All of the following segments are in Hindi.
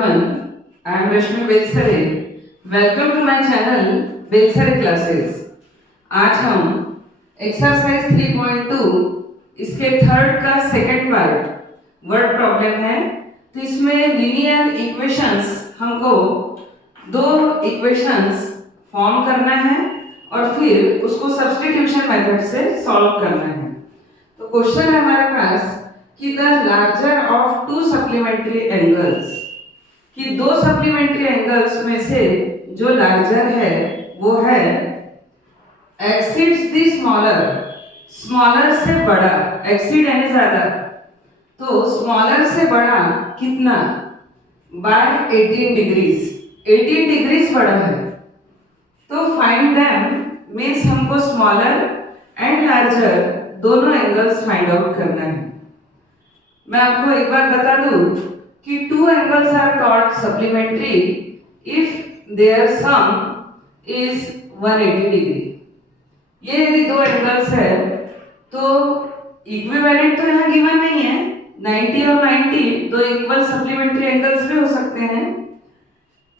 everyone, I am Rashmi Belsare. Welcome to my channel Belsare Classes. आज हम एक्सरसाइज 3.2 इसके थर्ड का सेकंड पार्ट वर्ड प्रॉब्लम है। तो इसमें लीनियर इक्वेशंस हमको दो इक्वेशंस फॉर्म करना है और फिर उसको सब्स्टिट्यूशन मेथड से सॉल्व करना है। तो क्वेश्चन है हमारे पास कि the larger of two supplementary angles, कि दो सप्लीमेंट्री एंगल्स में से जो लार्जर है वो है एक्सीड्स द स्मॉलर, स्मॉलर से बड़ा, एक्सीड यानी ज्यादा, तो स्मॉलर से बड़ा कितना, बाय 18 डिग्रीज, 18 डिग्रीज बड़ा है। तो फाइंड देम मीन्स हमको स्मॉलर एंड लार्जर दोनों एंगल्स फाइंड आउट करना है। मैं आपको एक बार बता दूं कि two angles are called supplementary if their sum is 180 degree. ये यदि दो एंगल्स है तो इक्विवेलेंट तो यहाँ गिवन नहीं है, 90 और 90 दो इक्वल सप्लीमेंट्री एंगल्स भी हो सकते हैं,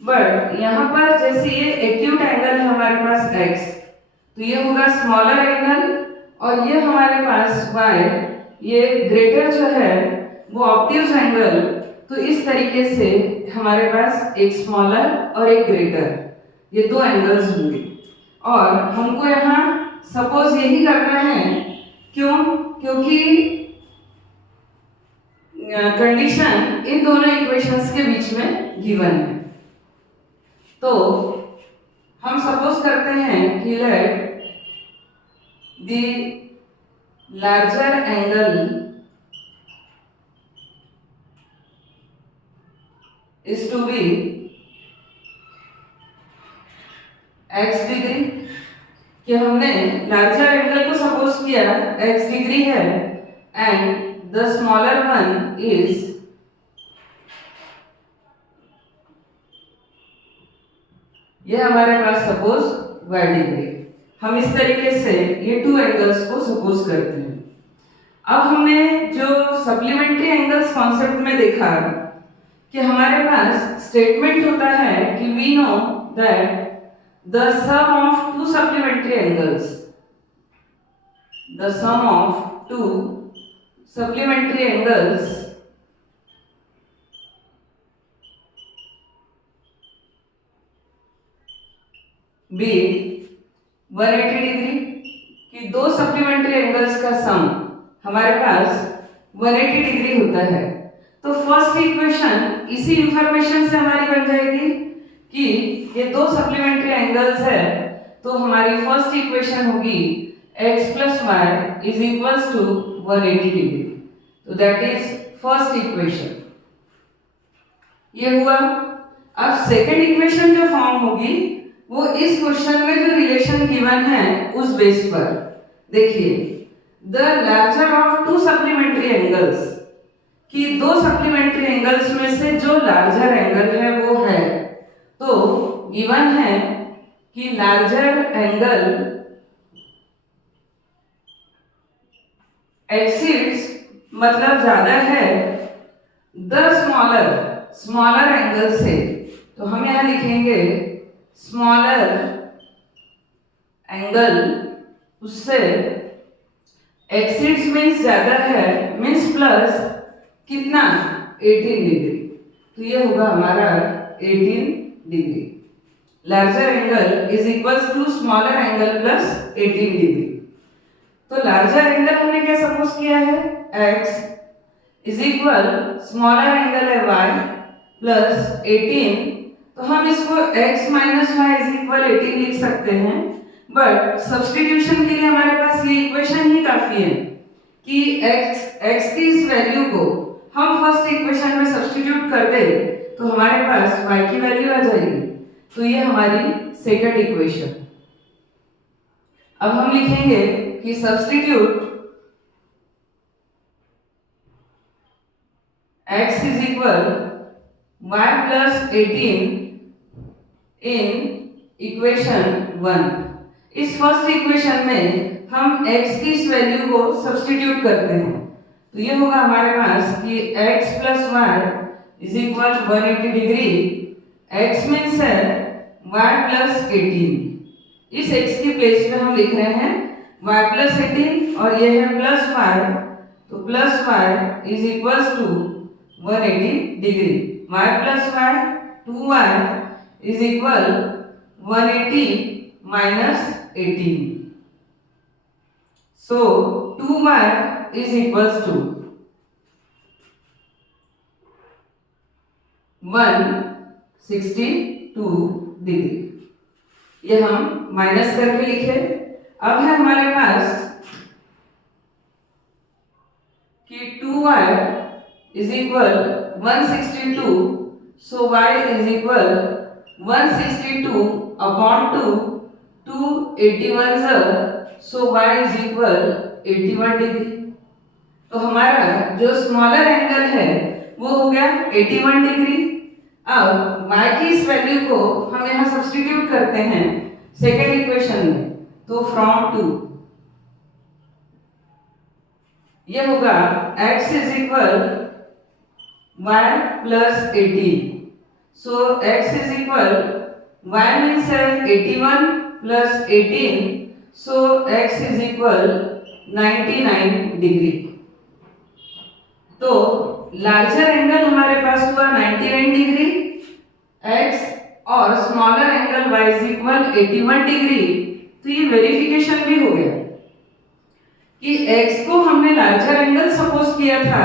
बट यहाँ पर जैसे ये एक्यूट एंगल है हमारे पास x, तो ये होगा स्मॉलर एंगल, और ये हमारे पास y, ये ग्रेटर जो है वो ऑब्ट्यूज एंगल। तो इस तरीके से हमारे पास एक स्मॉलर और एक ग्रेटर, ये दो एंगल्स होंगे। और हमको यहाँ सपोज यही करना है, क्यों? क्योंकि कंडीशन इन दोनों इक्वेशंस के बीच में गिवन है। तो हम सपोज करते हैं कि let the larger angle is to be x degree, कि हमने लार्जर एंगल को सपोज किया x डिग्री है and the smaller one is ये हमारे पास सपोज y डिग्री। हम इस तरीके से ये टू एंगल्स को सपोज करते हैं। अब हमने जो सप्लीमेंट्री एंगल्स कॉन्सेप्ट में देखा कि हमारे पास स्टेटमेंट होता है कि we know that the sum of two supplementary angles, the sum of two supplementary angles be 180 degree, कि दो सप्लीमेंट्री एंगल्स का सम हमारे पास 180 डिग्री होता है। तो फर्स्ट इक्वेशन इसी इंफॉर्मेशन से हमारी बन जाएगी कि ये दो सप्लीमेंट्री एंगल्स है, तो हमारी फर्स्ट इक्वेशन होगी x plus y is equals to 180 degree. तो दैट इज फर्स्ट इक्वेशन, ये हुआ। अब सेकंड इक्वेशन जो फॉर्म होगी वो इस क्वेश्चन में जो रिलेशन गिवन है उस बेस पर। देखिए, the larger of two supplementary angles, कि दो सप्लीमेंट्री एंगल्स में से जो लार्जर एंगल है वो है, तो गिवन है कि लार्जर एंगल एक्सीड्स मतलब ज्यादा है द स्मॉलर, स्मॉलर एंगल से। तो हम यहां लिखेंगे स्मॉलर एंगल उससे एक्सीड्स मीन्स ज्यादा है, मीन्स प्लस कितना 18 डिग्री। तो ये होगा हमारा 18 degree. Larger angle is equals to smaller angle plus 18 degree. तो लार्जर एंगल हमने क्या सपोज किया है, x is equal smaller angle है y प्लस 18, तो हम इसको x minus y is equal 18 लिख सकते हैं। बट सब्स्टिट्यूशन के लिए हमारे पास ये इक्वेशन ही काफी है कि x की इस वैल्यू को हम फर्स्ट इक्वेशन में सब्स्टिट्यूट कर दे तो हमारे पास y की वैल्यू आ जाएगी। तो ये हमारी सेकंड इक्वेशन। अब हम लिखेंगे कि substitute x is equal y plus 18 in equation 1। इस फर्स्ट इक्वेशन में हम x की इस वैल्यू को सब्स्टिट्यूट करते हैं, तो ये होगा हमारे पास कि x plus y is equal 180 degree. x means है y प्लस 18। इस x की प्लेस में हम लिख रहे हैं y प्लस 18 और ये है प्लस y, तो plus y is equal to 180 degree. y plus y 2y is equal 180 minus 18। So 2y is equals to 162 degree. ये हम माइनस करके लिखे। अब है हमारे पास कि 2y is equal 162, so y is equal 162 upon 2, 281 so y is equal 81 degree. तो हमारा जो स्मॉलर एंगल है वो हो गया 81 डिग्री। अब y की इस वैल्यू को हम यहाँ सब्स्टिट्यूट करते हैं सेकेंड इक्वेशन में, तो फ्रॉम 2 ये होगा x is equal y plus 18। So x is equal y means है 81 plus 18, so x is equal 99 degree. तो लार्जर एंगल हमारे पास हुआ 99 डिग्री x और smaller angle y is equal 81 degree. तो ये वेरिफिकेशन भी हो गया कि x को हमने लार्जर एंगल सपोज किया था,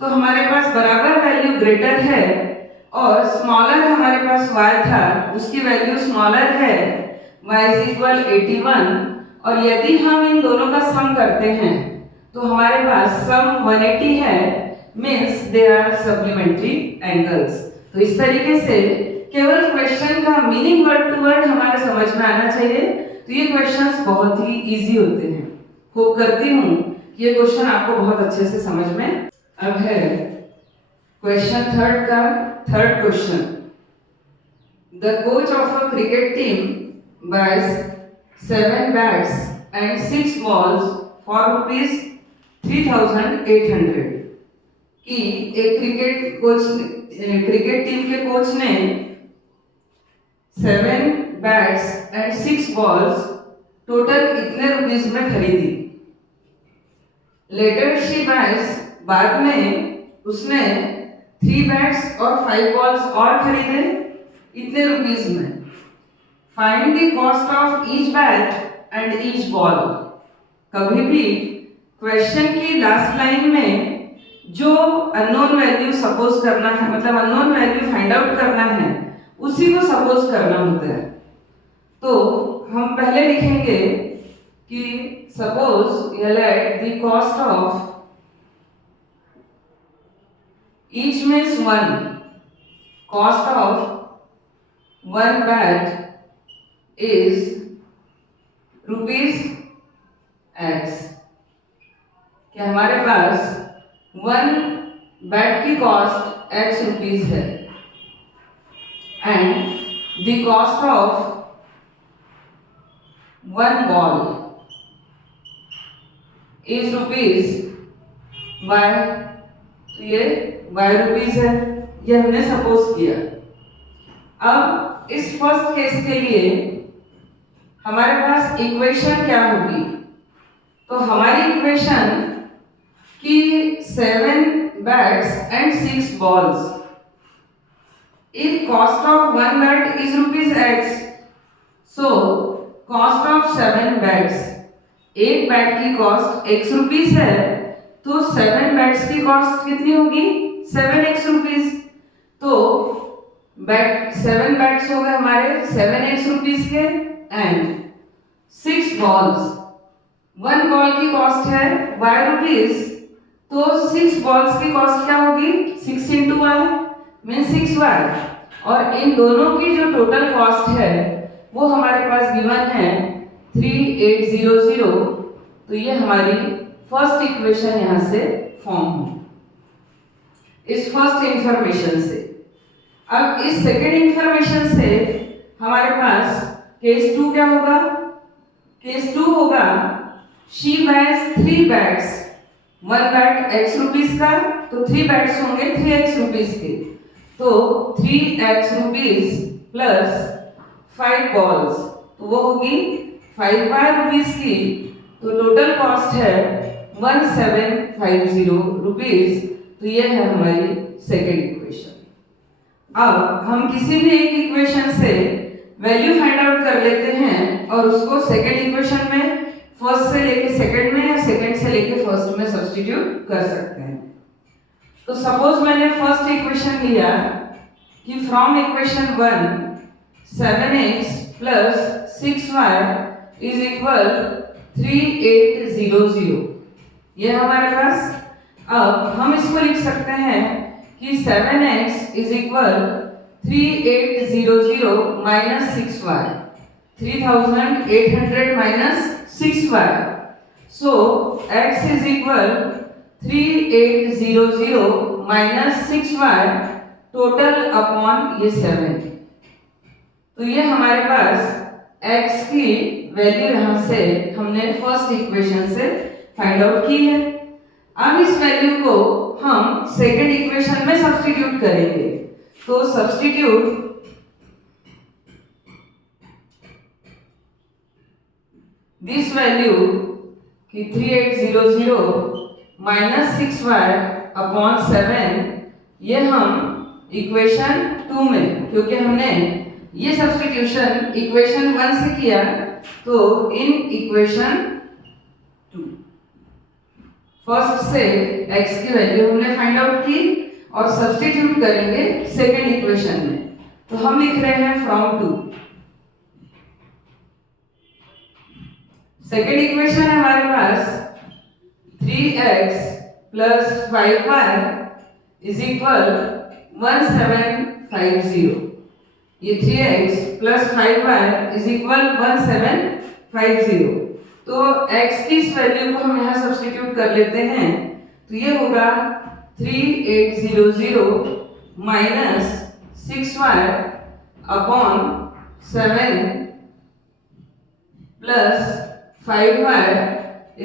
तो हमारे पास बराबर वैल्यू ग्रेटर है, और स्मॉलर हमारे पास y था उसकी वैल्यू स्मॉलर है, y is equal 81। और यदि हम इन दोनों का सम करते हैं तो हमारे पास सम 180 है, means they are supplementary angles. तो इस तरीके से केवल क्वेश्चन का मीनिंग वर्ड टू वर्ड हमारे समझ में आना चाहिए। तो ये क्वेश्चंस बहुत ही इजी होते हैं। होप करती हूँ कि ये क्वेश्चन आपको बहुत अच्छे से समझ में। अब है क्वेश्चन थर्ड का third question. The coach of a cricket team boys 7 bats and 6 balls for rupees 3,800 कि एक क्रिकेट टीम के कोच ने 7 bats and 6 balls टोटल इतने रुपीस में खरीदी। लेटर शी बाइज, बाद में उसने 3 bats और 5 balls और खरीदे इतने रुपीस में। Find the cost of each bat and each ball. कभी भी क्वेश्चन की लास्ट लाइन में जो अननोन वैल्यू सपोज करना है, मतलब अननोन वैल्यू फाइंड आउट करना है, उसी को सपोज करना होता है। तो हम पहले लिखेंगे कि suppose let the cost of each means 1, cost of 1 bat is rupees x। क्या हमारे पास 1 बैट की कॉस्ट x रुपीस है, and the cost of 1 ball is rupees y। तो ये y रुपीस है, ये हमने सपोज किया। अब इस फर्स्ट केस के लिए हमारे पास इक्वेशन क्या होगी? तो हमारी इक्वेशन कि 7 bats and 6 balls, if cost of 1 bat is rupees x, so cost of 7 bats, एक बैट की कॉस्ट x रुपीस है, तो 7 बैट्स की कॉस्ट कितनी होगी? 7x rupees. तो 7 बैट्स हो गए हमारे 7x रुपीस के, एंड 6 बॉल्स, 1 बॉल की कॉस्ट है y रुपीस, तो 6 बॉल्स की कॉस्ट क्या होगी? 6 into y मीन 6y। और इन दोनों की जो टोटल कॉस्ट है वो हमारे पास गिवन है 3800। तो ये हमारी फर्स्ट इक्वेशन यहाँ से फॉर्म हो इस फर्स्ट इंफॉर्मेशन से। अब इस सेकेंड इंफॉर्मेशन से हमारे पास केस 2 क्या होगा? केस 2 होगा she boys 3 bats, 1 bat x rupees का, तो 3 बैट्स होंगे 3x रुपीस के। तो 3x रुपीज प्लस 5 बॉल्स, तो वो होगी 5y रुपीज की। तो टोटल कॉस्ट है 1750 रुपीज। तो ये है हमारी सेकेंड इक्वेशन। अब हम किसी भी एक इक्वेशन से वैल्यू फाइंड आउट कर लेते हैं और उसको सेकेंड इक्वेशन में फर्स्ट से लेके सेकेंड में या सेकेंड से लेके फर्स्ट में सब्स्टिट्यूट कर सकते हैं। तो सपोज मैंने फर्स्ट इक्वेशन लिया कि from equation 1 7x plus 6y is equal 3800, ये हमारे पास। अब हम इसको लिख सकते हैं कि 7x is equal 3800 minus 6y, 3800 minus 6y। So x is equal 3800 minus 6y total upon ये 7। तो ये हमारे पास x की वैल्यू यहाँ से हमने फर्स्ट इक्वेशन से फाइंड आउट की है। अब इस वैल्यू को हम सेकेंड इक्वेशन में सब्स्टिट्यूट करेंगे। तो सब्स्टिट्यूट दिस वैल्यू कि 3800 माइनस 6y अपॉन 7, ये हम इक्वेशन 2 में, क्योंकि हमने ये सब्स्टिट्यूशन इक्वेशन 1 से किया, तो इन इक्वेशन 2 फर्स्ट से x की वैल्यू हमने फाइंड आउट की और सब्स्टिट्यूट करेंगे सेकेंड इक्वेशन में। तो हम लिख रहे हैं फ्रॉम 2। सेकेंड इक्वेशन है हमारे पास 3x plus 5y is equal 1750। ये 3x plus 5y is equal 1750। तो x की इस वैल्यू को हम यहाँ सब्स्टिट्यूट कर लेते हैं। तो ये होगा 3800 minus 6y upon 7 plus 5y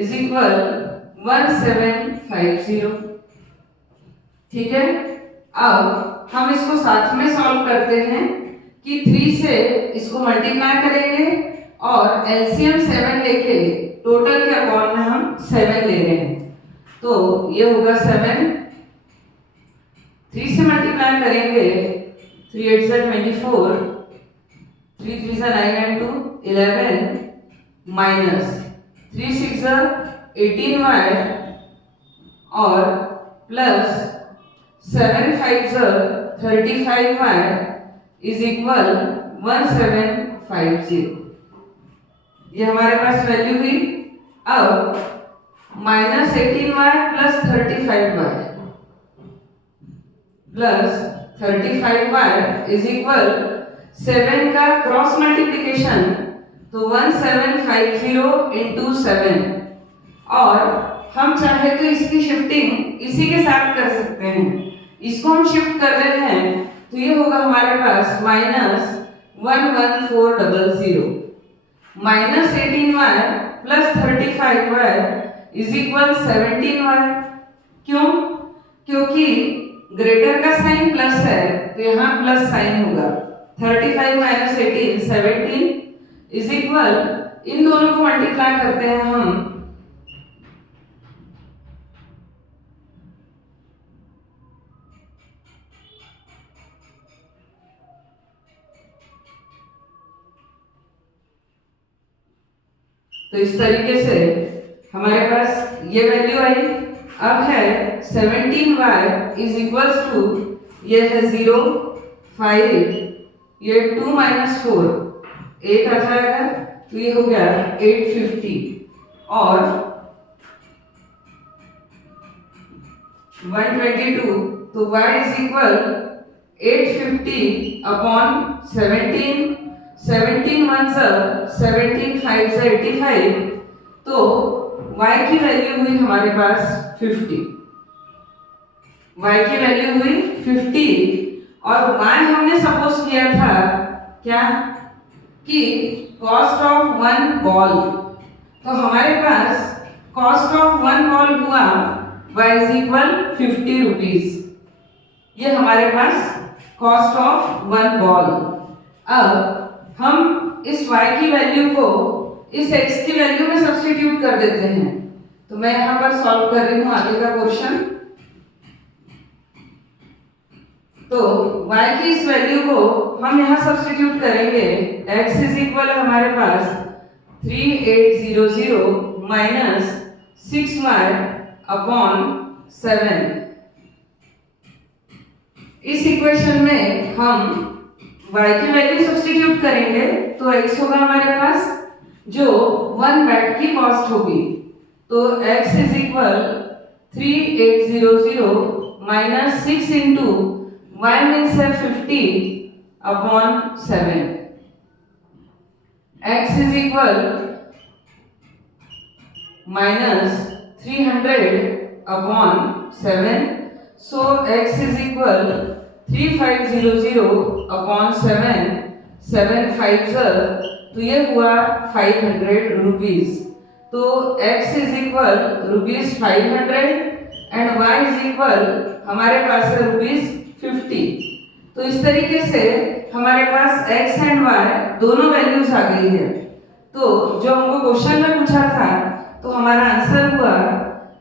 is equal 1750। ठीक है, अब हम इसको साथ में सॉल्व करते हैं कि 3 से इसको मल्टीप्लाई करेंगे और एलसीएम 7 लेके टोटल के अपॉन में हम 7 ले रहे हैं। तो ये होगा 7, 3 से मल्टीप्लाई करेंगे 3 8 से 24, 3 3 से 9 and 2 11 माइनस 3 6 18y और प्लस 7 5 35y इज इक्वल 1750। ये हमारे पास वैल्यू हुई। अब minus 18y plus 35y plus 35y is equal 7 का क्रॉस मल्टीप्लिकेशन, तो 1750 इंटू 7, और हम चाहे तो इसकी शिफ्टिंग इसी के साथ कर सकते हैं। इसको हम शिफ्ट कर रहे हैं तो ये होगा हमारे पास minus 11400 minus 18y plus 35y is equal 17y। क्यों? क्योंकि ग्रेटर का साइन प्लस है तो यहाँ प्लस साइन होगा। 35 माइनस 18 17 इज इक्वल, इन दोनों को मल्टीप्लाई करते हैं हम, तो इस तरीके से हमारे पास ये वैल्यू आई। अब है 17y इज इक्वल्स टू, ये है 0 5, ये 2 माइनस 4 8 आ जाएगा, तो ये हो गया 850 और 122, तो y इज इक्वल 850 अपॉन 17, 17 1 17 5 85, तो y की वैल्यू हुई हमारे पास 50। y की वैल्यू हुई 50 और y हमने सपोज किया था क्या कि कॉस्ट ऑफ 1 बॉल, तो हमारे पास कॉस्ट ऑफ 1 बॉल हुआ y इज इक्वल 50 रुपीज। ये हमारे पास कॉस्ट ऑफ वन बॉल। अब हम इस y की वैल्यू को इस x की वैल्यू में सब्स्टिट्यूट कर देते हैं। तो मैं यहाँ पर सॉल्व कर रही हूँ आगे का क्वेश्चन। तो y की इस वैल्यू को हम यहाँ सब्स्टिट्यूट करेंगे। x इज इक्वल हमारे पास 3800 माइनस 6y अपॉन 7। इस इक्वेशन में हम y की वैल्यू सब्स्टिट्यूट करेंगे तो x होगा हमारे पास जो 1 बैट की कॉस्ट होगी। तो x is equal 3800 minus 6 into y means है 50 upon 7। x is equal minus 300 upon 7। So x is equal 3500 upon 7, 7 5 तो ये हुआ 500 रुपीज। तो x is equal rupees 500 and y is equal हमारे पास है रुपीज 50। तो इस तरीके से हमारे पास x एंड y दोनों वैल्यूज आ गई है। तो जो हमको क्वेश्चन में पूछा था तो हमारा आंसर हुआ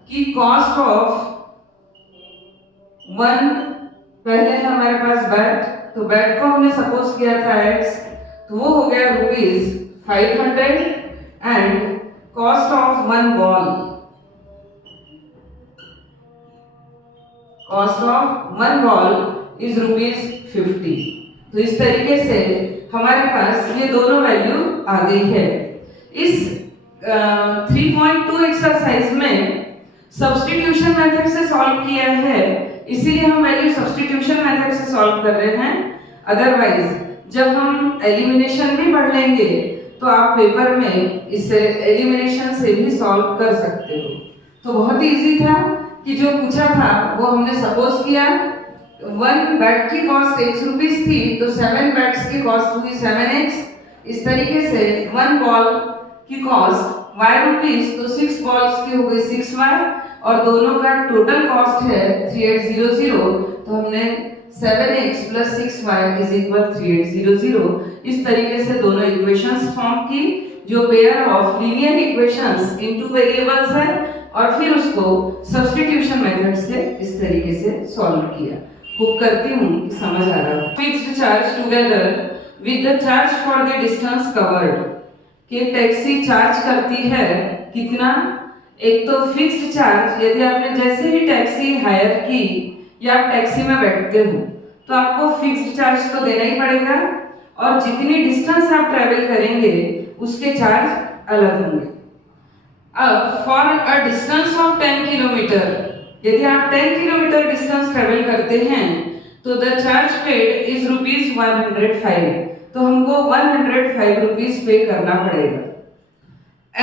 कि कॉस्ट ऑफ वन, पहले है हमारे पास बैट, तो बैट को हमने सपोज किया था x, तो वो हो गया rupees 500 and cost of one ball, cost of one ball is rupees 50। तो इस तरीके से हमारे पास ये दोनों वैल्यू आ गई है। इस 3.2 एक्सरसाइज में सब्स्टिट्यूशन मेथड से सॉल्व किया है, इसीलिए हम वैल्यू सब्स्टिट्यूशन मेथड से सॉल्व कर रहे हैं। अदरवाइज जब हम एलिमिनेशन भी पढ़ लेंगे तो आप पेपर में इसे एलिमिनेशन से भी सॉल्व कर सकते हो। तो बहुत ही इजी था कि जो पूछा था वो हमने सपोज किया। 1 बैट की कॉस्ट x रुपीस थी तो 7 बैट्स की कॉस्ट हुई 7x। इस तरीके से 1 बॉल की कॉस्ट y रुपीस तो 6 बॉल्स की हो गई 6y और दोनों का टोटल कॉस्ट है 3800। तो हमने 7x plus 6y is equal 3800। इस तरीके से दोनों इक्वेशंस फॉर्म की जो pair of linear equations into variables है और फिर उसको सब्स्टिट्यूशन मेथड से इस तरीके से सॉल्व किया। होप करती हूँ कि समझ आ रहा हो। Fixed charge together with the charge for the distance covered, कि टैक्सी चार्ज करती है कितना। एक तो फिक्स्ड चार्ज, यदि आपने जैसे ही टैक्सी हायर की या आप टैक्सी में बैठते हो तो आपको फिक्स्ड चार्ज तो देना ही पड़ेगा और जितनी डिस्टेंस आप ट्रैवल करेंगे उसके चार्ज अलग होंगे। अब for a distance of 10 kilometre, यदि आप 10 किलोमीटर डिस्टेंस ट्रैवल करते हैं तो the charge paid is rupees 105। तो हमको 105 रुपीज पे करना पड़ेगा।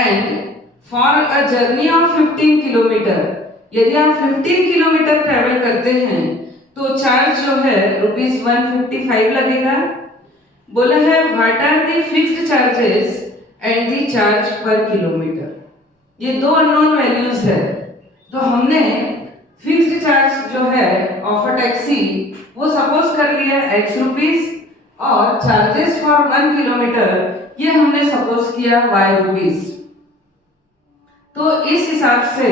And for a journey of 15 kilometre, यदि आप 15 किलोमीटर ट्रैवल करते हैं तो चार्ज जो है रुपीज 155 लगेगा। बोला है what are the fixed charges and the charge per kilometre. ये दो अननोन वैल्यूज है, तो हमने फिक्स्ड चार्ज जो है ऑफ अ टैक्सी वो सपोज कर लिया x रुपीस और चार्जेस फॉर 1 किलोमीटर ये हमने सपोज किया y रुपीस। तो इस हिसाब से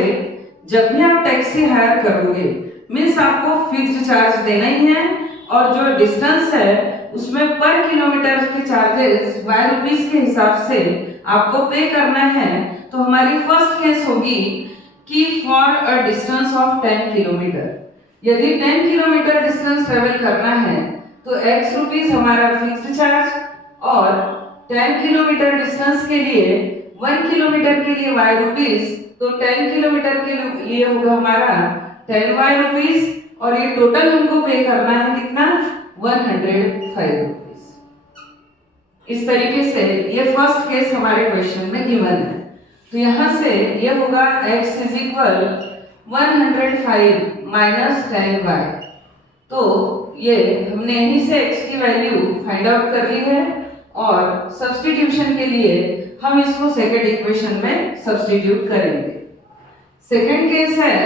जब भी आप टैक्सी हायर करोगे मीन्स आपको फिक्स्ड चार्ज देना ही है और जो डिस्टेंस है उसमें पर किलोमीटर के चार्जेस y रुपीस के हिसाब से आपको पे करना है। तो हमारी फर्स्ट केस होगी कि for a distance of 10 kilometre, यदि 10 किलोमीटर डिस्टेंस ट्रेवल करना है तो x रुपीस हमारा फिक्स्ड चार्ज और 10 किलोमीटर डिस्टेंस के लिए 1 किलोमीटर के लिए y रुपीस, तो 10 किलोमीटर के लिए होगा हमारा 10y रुपीस और ये टोटल हमको पे करना है कितना 105 रुपीस। इस तरीके से ये फर्स्ट केस हमारे क्वेश्चन में गिवन है। तो यहाँ से ये होगा x is equal 105 minus 10y। तो ये हमने यहीं से x की वैल्यू फाइंड आउट कर ली है और सब्स्टिट्यूशन के लिए हम इसको सेकंड इक्वेशन में सब्स्टिट्यूट करेंगे। सेकंड केस है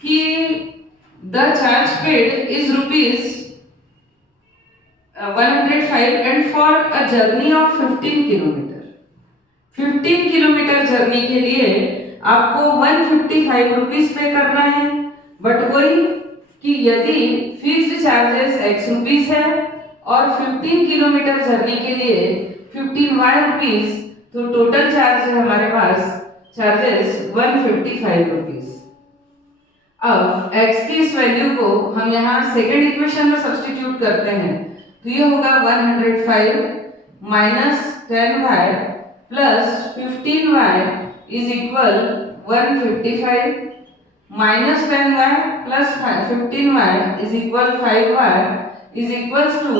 कि the charge paid is rupees 105 and for a journey of 15 kilometre, 15 kilometre journey के लिए आपको 155 रुपीज पे करना है। बट वही कि यदि फिक्स्ड चार्जेस x रुपीज है और 15 किलोमीटर जर्नी के लिए 15y रुपीज, तो टोटल चार्ज है हमारे पास चार्जेस 155 रुपीज। अब x की इस वैल्यू को हम यहाँ सेकेंड इक्वेशन में सब्स्टिट्यूट करते हैं, तो ये होगा 105 minus 10y plus 15y is equal 155 minus 10y plus 15y is equal 5y is equals to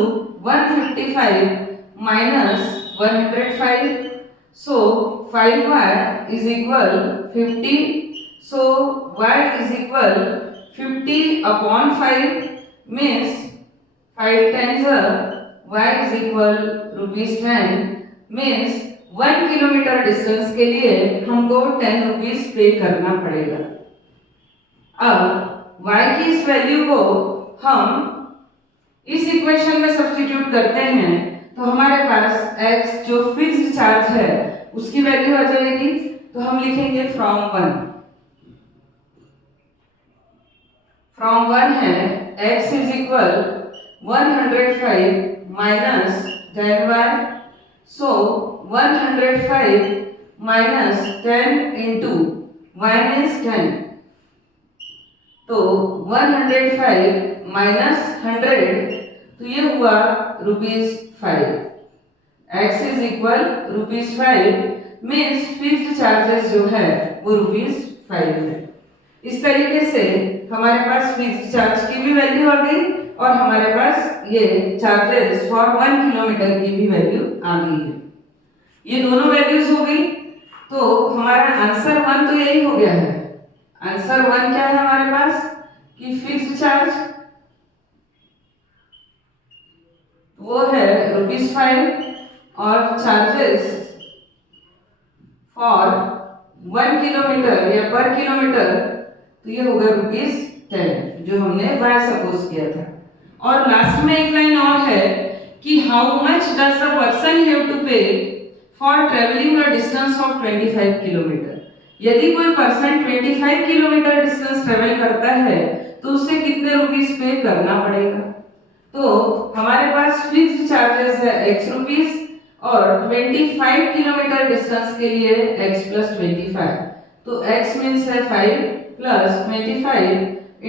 155 minus 105। So 5y is equal 50। So y is equal 50 upon 5 means 5 times y is equal rupees 10 means 1 kilometre distance के लिए हमको 10 रुपीज पे करना पड़ेगा। अब y की इस वैल्यू को हम इस इक्वेशन में सब्स्टिट्यूट करते हैं, तो हमारे पास x जो फिक्स्ड चार्ज है उसकी वैल्यू आ जाएगी। तो हम लिखेंगे फ्रॉम 1 है x is equal 105 minus 10y। So 105 minus 10 into y means 10, तो 105 माइनस 100, तो ये हुआ ₹5। x is equal ₹5 means fixed charges जो है वो ₹5 है। इस तरीके से हमारे पास फिक्स्ड चार्ज की भी वैल्यू आ गई और हमारे पास ये चार्जेस फॉर 1 किलोमीटर की भी वैल्यू आ गई है। ये दोनों वैल्यूज हो गई, तो हमारा आंसर 1 तो यही हो गया है। आंसर 1 क्या है हमारे पास कि फिक्स्ड चार्ज वो है ₹5 और चार्जेस फॉर 1 किलोमीटर या पर किलोमीटर, तो ये होगा ₹10 जो हमने बाय सपोज किया था। और लास्ट में एक लाइन और है कि how much does the person have to pay for travelling a distance of 25 kilometre. यदि कोई पर्सन 25 किलोमीटर डिस्टेंस ट्रेवल करता है तो उसे कितने रुपीस पे करना पड़ेगा। तो हमारे पास फिक्स्ड चार्जेस है x रुपीस और 25 किलोमीटर डिस्टेंस के लिए x प्लस 25, तो x मीन्स है 5 प्लस 25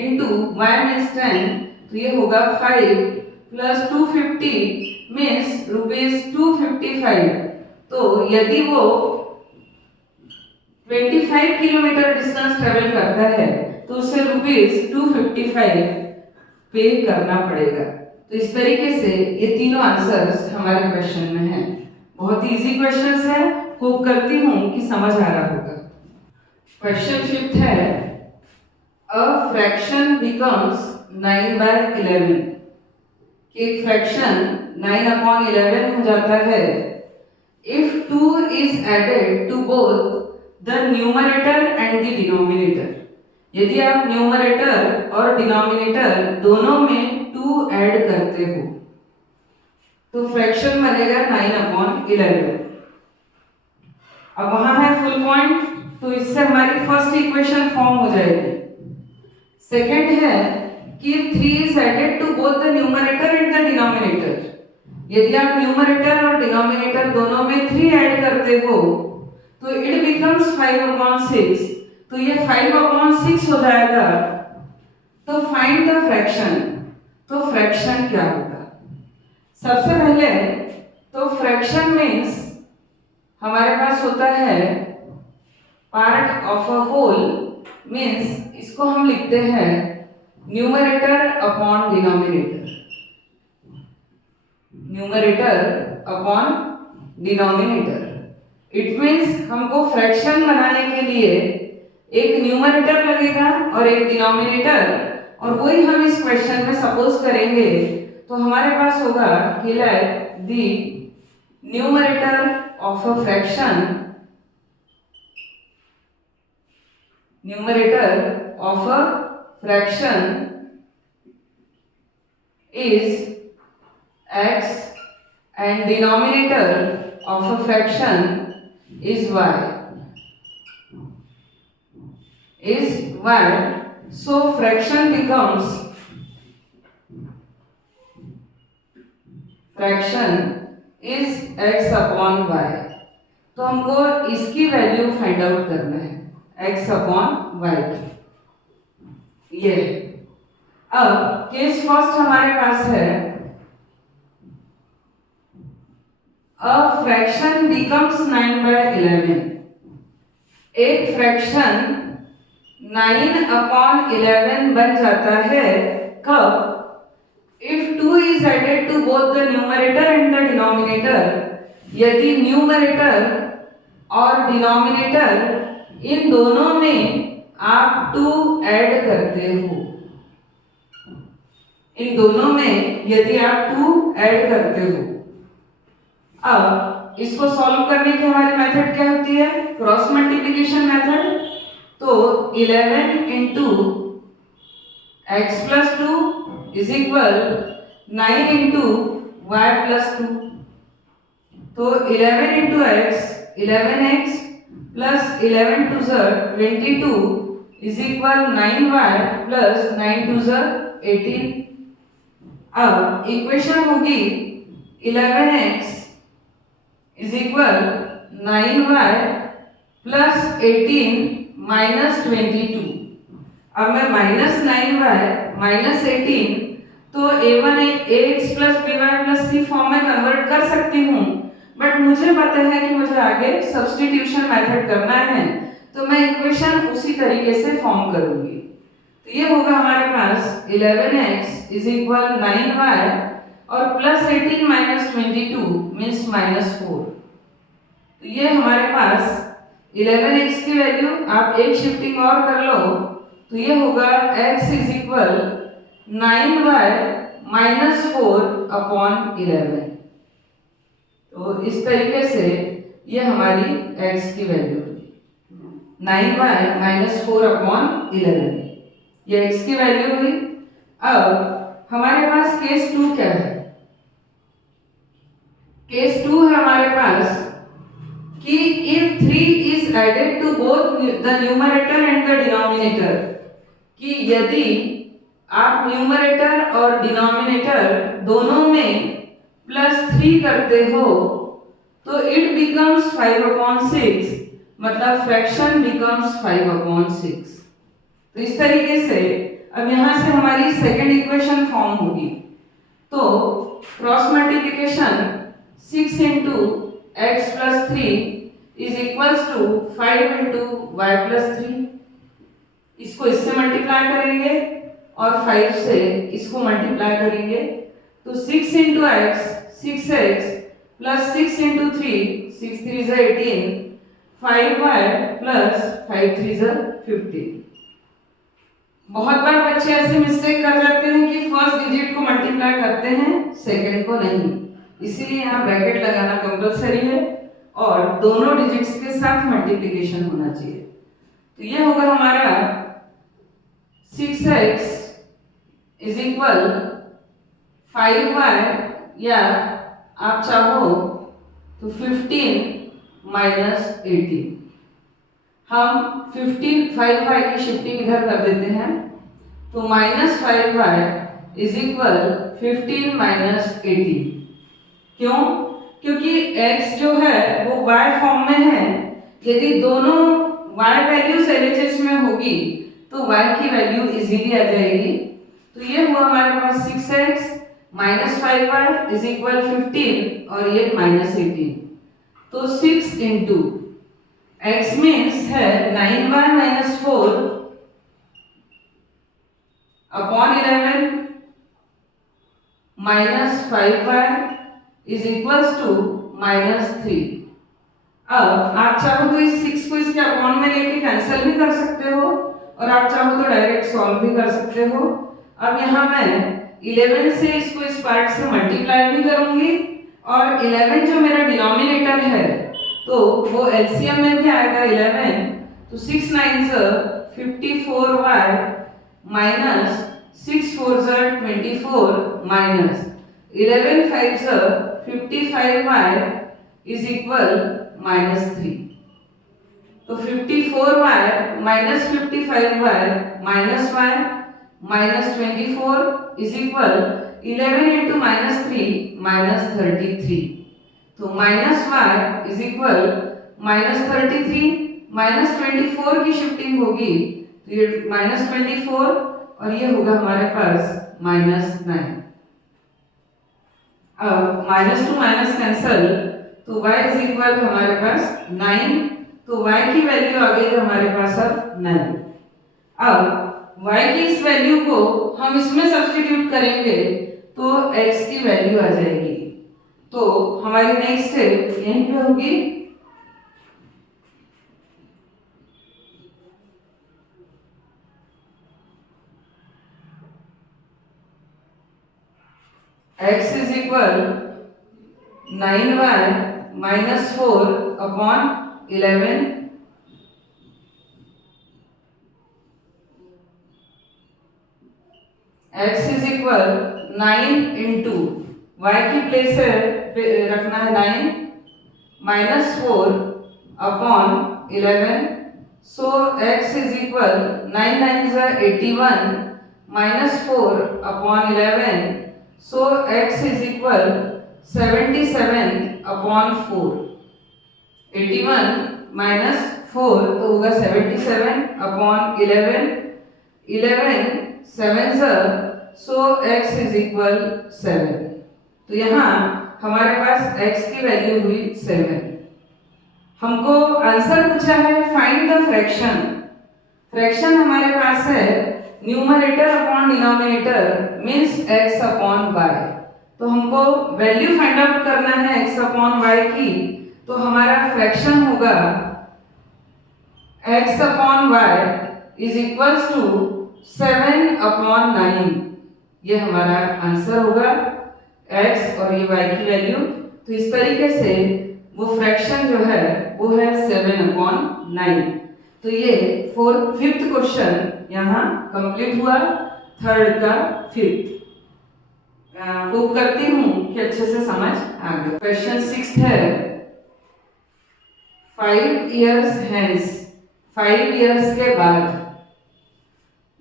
इंटू y मीन्स 10, तो ये होगा 5 प्लस 250 मीन्स ₹255। तो यदि वो 25 किलोमीटर डिस्टेंस ट्रेवल करता है तो उसे ₹255 पे करना पड़ेगा। तो इस तरीके से ये तीनों आंसर्स हमारे क्वेश्चन में हैं। बहुत इजी क्वेश्चंस है, होप करती हूँ कि समझ आ रहा होगा। क्वेश्चन 5 है अ फ्रैक्शन बिकम्स 9/11। एक फ्रैक्शन 9/11 हो जाता है if 2 is added to both the numerator and the denominator। यदि आप न्यूमरेटर और डिनोमिनेटर दोनों में 2 ऐड करते हो तो फ्रैक्शन बनेगा 9/11। अब वहां है फुल पॉइंट, तो इससे हमारी फर्स्ट इक्वेशन फॉर्म हो जाएगी। सेकंड है कि 3 is added to both the numerator and the denominator। यदि आप न्यूमरेटर और डिनोमिनेटर दोनों में 3 ऐड करते हो तो इट बिकम्स 5/6, तो ये 5/6 हो जाएगा। तो फाइंड द फ्रैक्शन, तो फ्रैक्शन क्या होगा। सबसे पहले तो फ्रैक्शन मीन्स हमारे पास होता है part of a whole, means इसको हम लिखते हैं numerator upon denominator, numerator upon denominator. It means हमको फ्रैक्शन बनाने के लिए एक न्यूमरेटर लगेगा और एक डिनोमिनेटर, और वही हम इस क्वेश्चन में सपोज करेंगे। तो हमारे पास होगा कि let the numerator of a fraction, numerator of a fraction is x and denominator of a fraction is y. So fraction is x upon y. तो हमको इसकी वैल्यू फाइंड आउट करना है, x अपॉन y। ये अब केस फर्स्ट हमारे पास है, अ फ्रैक्शन बिकम्स 9/11। एक फ्रैक्शन 9/11 बन जाता है कब? If 2 is added to both the numerator and the denominator, यदि न्यूमरेटर और डिनोमिनेटर इन दोनों में आप 2 ऐड करते हो। इन दोनों में यदि आप 2 ऐड करते हो। अब इसको सॉल्व करने की हमारी मेथड क्या होती है? Cross multiplication method. तो 11 into x plus 2 is equal 9 into y plus 2। तो 11 into x 11x plus 11 to ज़र 22 is equal 9y plus 9 to ज़र 18। अब इक्वेशन होगी 11x is equal 9y plus 18 minus 22। अब मैं माइनस 9y माइनस 18 तो a1 ax plus by plus c form में कन्वर्ट कर सकती हूँ, बट मुझे पता है कि मुझे आगे सब्स्टिट्यूशन मेथड करना है, तो मैं इक्वेशन उसी तरीके से फॉर्म करूंगी। तो ये होगा हमारे पास 11x इज इक्वल 9y और प्लस 18 माइनस 22 मीन्स -4। तो ये हमारे पास 11x की वैल्यू आप एक शिफ्टिंग और कर लो, तो ये होगा x is equal 9y -4 upon 11। तो इस तरीके से ये हमारी x की वैल्यू हुई 9y -4 अपॉन 11। ये x की वैल्यू हुई। अब हमारे पास केस 2 क्या है? केस 2 है हमारे पास कि if 3 is added to both the numerator and the denominator, कि यदि आप न्यूमरेटर और डिनोमिनेटर दोनों में +3 करते हो तो इट बिकम्स 5/6, मतलब फ्रैक्शन बिकम्स 5/6। तो इस तरीके से अब यहाँ से हमारी सेकंड इक्वेशन फॉर्म होगी। तो cross multiplication 6 into x plus 3 is equals to 5 into y plus 3। इसको इससे मल्टीप्लाई करेंगे और 5 से इसको मल्टीप्लाई करेंगे, तो 6 into x 6x plus 6 into 3 6 3 is 18 5y plus 5 3 is 15। बहुत बार बच्चे ऐसे मिस्टेक कर जाते हैं कि फर्स्ट डिजिट को मल्टीप्लाई करते हैं, सेकंड को नहीं, इसीलिए यहाँ ब्रैकेट लगाना कंपलसरी है और दोनों डिजिट्स के साथ मल्टीप्लिकेशन होना चाहिए। तो ये होगा हमारा 6x इज इक्वल 5y, या आप चाहो तो 15 माइनस 18। हम 5y की शिफ्टिंग इधर कर देते हैं, तो -5y इज इक्वल 15 माइनस 18। क्यों? क्योंकि x जो है वो y फॉर्म में है। यदि दोनों y वैल्यूज LHS में होगी तो y की वैल्यू इजीली आ जाएगी। तो ये हुआ हमारे पास 6x minus 5y is equal 15 और ये -18। तो 6 इंटू x मीन्स है 9y minus 4 upon 11 minus 5y is equals to -3। अब आप चाहो तो इस 6 को इसके अपॉन में लेके कैंसिल भी कर सकते हो और आप चाहो तो डायरेक्ट सॉल्व भी कर सकते हो। अब यहाँ मैं 11 से इसको इस पार्ट से मल्टीप्लाई भी करूंगी और 11 जो मेरा डिनोमिनेटर है तो वो एलसीएम में भी आएगा 11, तो 6 9 54y minus 6 4 24 minus 11 5 55y is equal -3. तो 54y minus 55y minus y minus 24 is equal 11 into minus 3 minus 33. तो minus y is equal minus 33 minus 24 की शिफ्टिंग होगी तो ये माइनस 24 और ये होगा हमारे पास माइनस 9. अब माइनस टू माइनस कैंसल तो y इज इक्वल हमारे पास 9. तो y की वैल्यू आ गई हमारे पास अब 9. अब y की इस वैल्यू को हम इसमें सब्स्टिट्यूट करेंगे तो x की वैल्यू आ जाएगी. तो हमारी नेक्स्ट स्टेप यहीं पे होगी. x is equal 9y minus 4 upon 11. x is equal 9 into y की प्लेस पे रखना है 9 minus 4 upon 11. So x is equal 9 9 81 minus 4 upon 11. So x is equal 77 upon 4. 81 minus 4 तो होगा 77 upon 11. 11 7 so x is equal 7. तो यहाँ हमारे पास x की वैल्यू हुई 7. हमको आंसर पूछा है फाइंड द फ्रैक्शन. फ्रैक्शन हमारे पास है numerator upon denominator means x upon y. तो हमको वैल्यू फाइंड आउट करना है x अपॉन y की. तो हमारा फ्रैक्शन होगा x upon y is equals to 7 upon 9. ये हमारा आंसर होगा x और ये y की वैल्यू. तो इस तरीके से वो फ्रैक्शन जो है वो है 7 अपॉन 9. तो ये फिफ्थ क्वेश्चन यहाँ कंप्लीट हुआ. थर्ड का फिफ्थ. होप करती हूँ कि अच्छे से समझ आ गया. क्वेश्चन 6 है 5 years hence. 5 years के बाद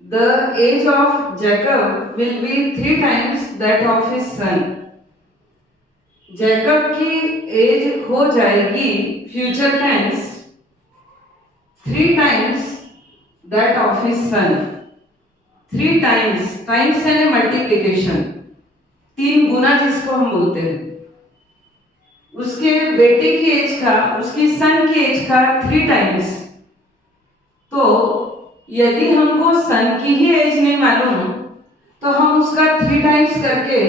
the age of Jacob will be 3 times that of his son. Jacob की एज हो जाएगी future tense 3 times that of his son. 3 times times यानी मल्टीप्लिकेशन 3 गुना जिसको हम बोलते हैं. उसके बेटे की एज का उसकी सन की एज का 3 टाइम्स. तो यदि हमको सन की ही एज नहीं मालूम तो हम उसका 3 टाइम्स करके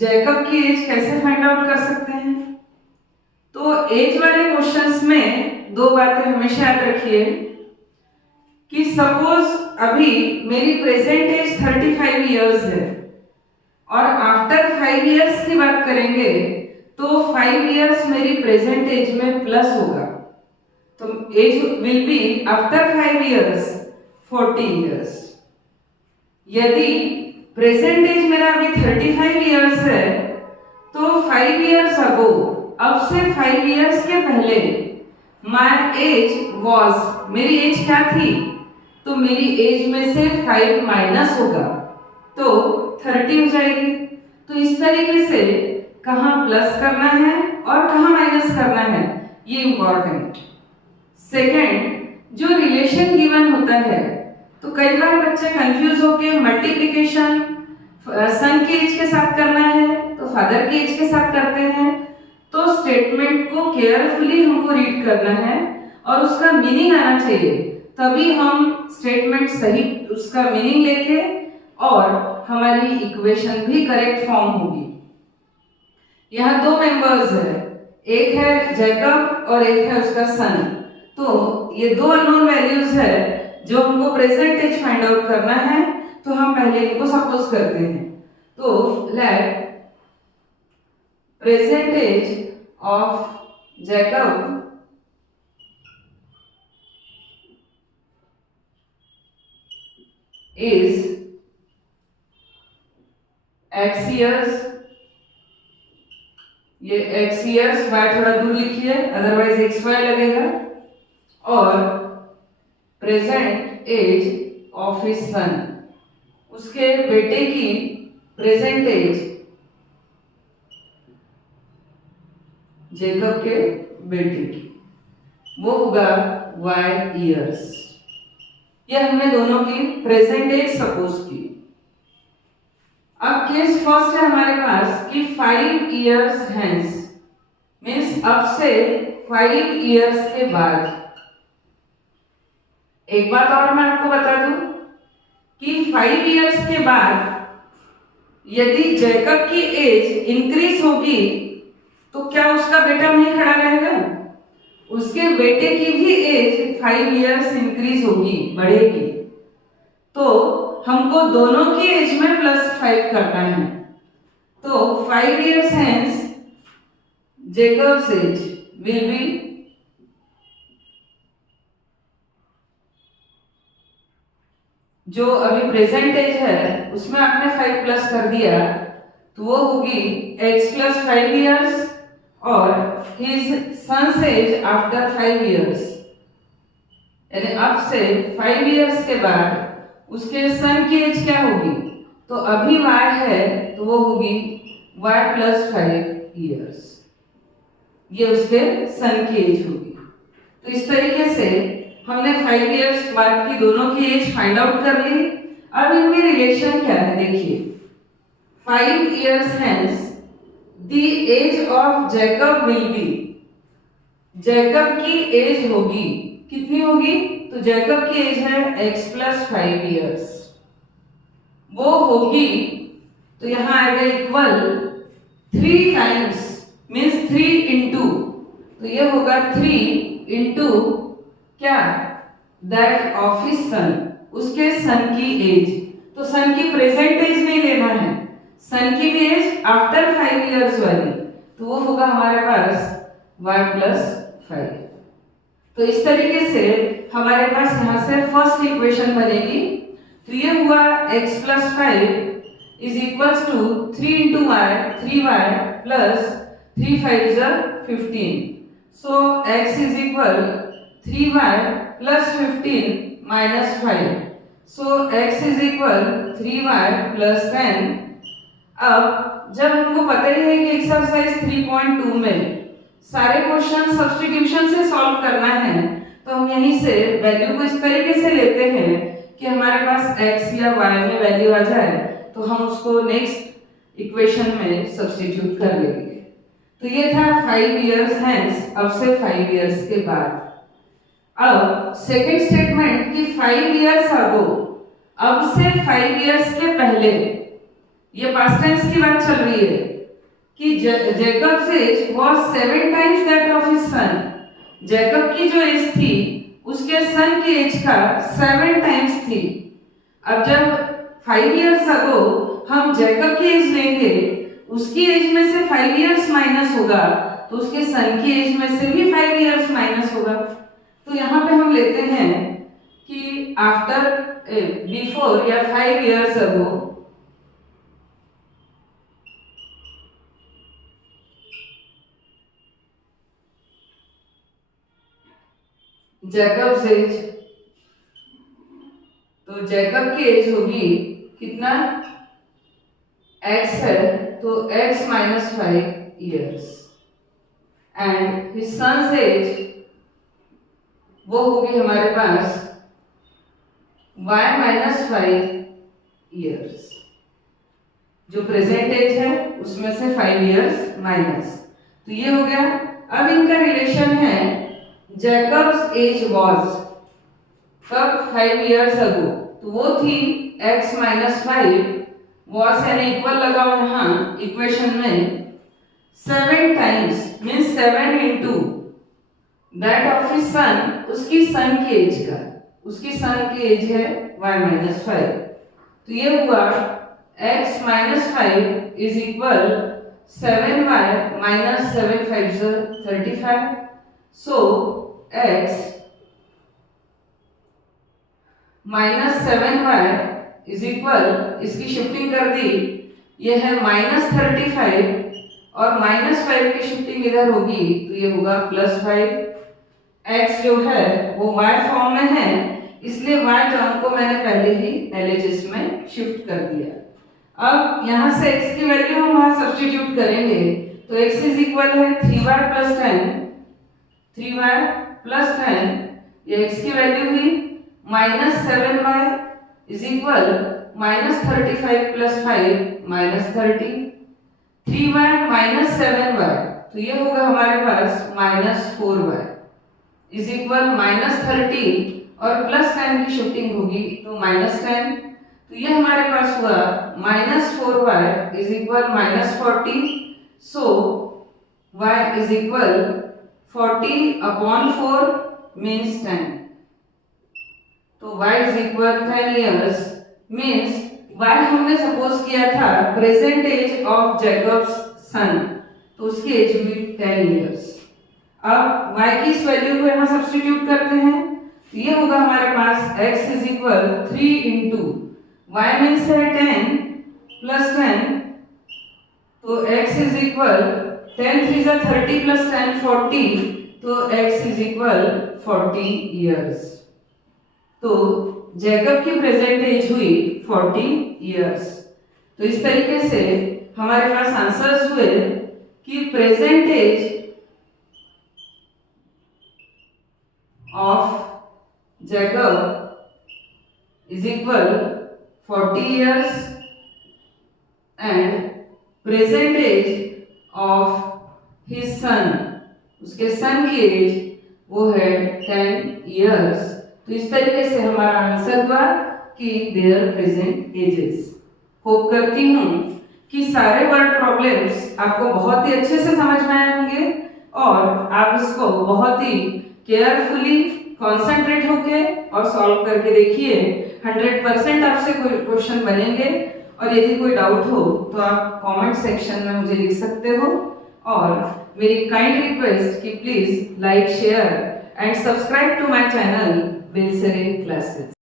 जैकब की एज कैसे फाइंड आउट कर सकते हैं. तो एज वाले क्वेश्चंस में 2 बातें हमेशा याद रखिए कि सपोज अभी मेरी प्रेजेंट एज 35 इयर्स है और आफ्टर 5 इयर्स की बात करेंगे तो 5 इयर्स मेरी प्रेजेंट एज में प्लस होगा. तो age will be after 5 years 40 years. यदि प्रेजेंट एज मेरा अभी 35 इयर्स है तो 5 इयर्स अगो अब से 5 इयर्स के पहले माय एज वाज मेरी एज क्या थी. तो मेरी एज में से 5 माइनस होगा तो 30 हो जाएगी. तो इस तरीके से कहाँ प्लस करना है और कहाँ माइनस करना है ये इंपॉर्टेंट. सेकेंड जो रिलेशन गिवन होता है तो कई बार बच्चे कंफ्यूज होके मल्टीप्लिकेशन सन की एज के साथ करना है तो फादर की एज के साथ करते हैं. तो स्टेटमेंट को केयरफुली हमको रीड करना है और उसका मीनिंग आना चाहिए तभी हम स्टेटमेंट सही उसका मीनिंग लेके और हमारी इक्वेशन भी करेक्ट फॉर्म होगी. यहाँ 2 मेंबर्स है. एक है जैकब और एक है उसका सन. तो ये 2 अननोन वैल्यूज है जो हमको प्रेजेंट एज फाइंड आउट करना है. तो हम पहले इनको सपोज करते हैं. तो let present age of Jacob is x years ये x ईयर्स, y थोड़ा दूर लिखिए अदरवाइज xy लगेगा, और present age of his son, उसके बेटे की प्रेजेंट एज, जेकब के बेटे की, वो होगा y ईयर्स। ये हमने दोनों की प्रेजेंट एज सपोज की। अब केस फर्स्ट है हमारे पास कि 5 इयर्स हेंस, मीन्स अब से 5 इयर्स के बाद। एक बात और मैं आपको बता दूं कि 5 इयर्स के बाद यदि जैकब की एज इंक्रीज होगी तो क्या उसका बेटा वहीं खड़ा रहेगा? उसके बेटे की भी एज 5 इयर्स इंक्रीज होगी, बढ़ेगी। तो हमको दोनों की एज में +5 करना है। तो 5 years hence Jacob's age will be जो अभी प्रेजेंट एज है उसमें आपने 5 प्लस कर दिया तो वो होगी x + 5 इयर्स, और his son's age after 5 years, यानी अब से 5 इयर्स के बाद उसके सन की एज क्या होगी? तो अभी y है तो वो होगी y + 5 इयर्स, ये उसके सन की एज होगी। तो इस तरीके से हमने 5 इयर्स बाद की दोनों की एज फाइंड आउट कर ली। अब इनमें रिलेशन क्या है देखिए, 5 years hence the age of Jacob will be, Jacob की एज होगी, कितनी होगी? तो जैकब की एज है x + 5 इयर्स, वो होगी, तो यहां आएगा इक्वल 3 टाइम्स, मीन्स 3 इंटू, तो ये होगा 3 इंटू क्या? दैट ऑफ हिज सन, उसके सन की एज। तो सन की प्रेजेंट एज नहीं लेना है, सन की भी एज आफ्टर 5 इयर्स वाली, तो वो होगा हमारे पास y + 5। तो इस तरीके से हमारे पास यहां से फर्स्ट इक्वेशन बनेगी। तो ये हुआ x + 5 is equals to 3 into y, 3y plus 3 5 = 15, so x is equal 3y plus 15 minus 5, so x is equal 3y plus 10। अब जब हमको पता ही है कि एक्सरसाइज 3.2 में सारे क्वेश्चन सब्स्टिट्यूशन से सॉल्व करना है, तो हम यहीं से वैल्यू को इस तरीके से लेते हैं कि हमारे पास x या y में वैल्यू आ जाए तो हम उसको नेक्स्ट इक्वेशन में सब्स्टिट्यूट कर लेंगे। तो ये था 5 इयर्स हेंस, अब से 5 इयर्स के बाद। अब सेकंड स्टेटमेंट कि 5 इयर्स अगो, अब से 5 इयर्स के पहले, ये पास्ट टेंस की बात चल रही है कि Jacob's age was 7 times that of his son, Jacob की जो एज थी उसके सन की एज का 7 टाइम्स थी। अब जब 5 इयर्स अगो हम जैकब की एज लेंगे, उसकी एज में से 5 इयर्स माइनस होगा तो उसके सन की एज में से भी 5 इयर्स माइनस होगा। तो यहाँ पे हम लेते हैं कि आफ्टर बिफोर या 5 इयर्स अगो जैकब्स एज, तो जैकब की एज होगी कितना? x है तो x - 5 years, and his son's age वो होगी हमारे पास y - 5 इयर्स, जो प्रेजेंट एज है उसमें से 5 इयर्स माइनस, तो ये हो गया। अब इनका रिलेशन है जैकब्स एज वाज कब? 5 इयर्स अगो, तो वो थी x - 5, वाज यानी इक्वल लगाओ यहाँ इक्वेशन में, 7 times means 7 into that of his सन, उसकी सन की एज का, उसकी सन की एज है y - 5, तो ये हुआ x - 5 is equal 7y - 7 5 = 35, so x - 7y is equal, इसकी शिफ्टिंग कर दी, ये है -35 और -5 की शिफ्टिंग इधर होगी तो ये होगा +5। x जो है वो y फॉर्म में है, इसलिए y टर्म को मैंने पहले ही LHS में शिफ्ट कर दिया। अब यहाँ से x की वैल्यू हम वहाँ सब्स्टिट्यूट करेंगे तो x इज इक्वल है 3y + 10, 3y + 10, ये x की वैल्यू हुई -7y is equal -35 + 5 -30, 3y - 7y तो ये होगा हमारे पास -4y इज इक्वल -30 और +10 की शिफ्टिंग होगी तो -10, तो ये हमारे पास हुआ -4y is equal -40। So y is equal 40/4 means 10। तो y is equal 10 years means y हमने सपोज किया था प्रेजेंट एज ऑफ जैकब्स सन, तो उसकी एज हुई 10 years। अब y की इस वैल्यू को यहाँ सब्स्टिट्यूट करते हैं तो ये होगा हमारे पास x is equal 3 into y means है 10 + 10, तो x इज इक्वल 10 3 = 30 + 10 40, तो x इज इक्वल 40 years। तो जैकब की प्रेजेंट एज हुई 40 years। तो इस तरीके से हमारे पास आंसर्स हुए कि present age of Jacob is equal 40 years and present age of his son, उसके सन की एज वो है 10 years। तो इस तरीके से हमारा आंसर हुआ कि देयर प्रेजेंट एजेस। होप करती हूँ कि सारे वर्ड प्रॉब्लम्स आपको बहुत ही अच्छे से समझ में आए होंगे और आप इसको बहुत ही केयरफुली कॉन्सेंट्रेट होके और सॉल्व करके देखिए। 100% आपसे कोई क्वेश्चन बनेंगे और यदि कोई डाउट हो तो आप कमेंट सेक्शन में मुझे लिख सकते हो। और मेरी काइंड रिक्वेस्ट कि please like, share and subscribe to my channel Belsare classes.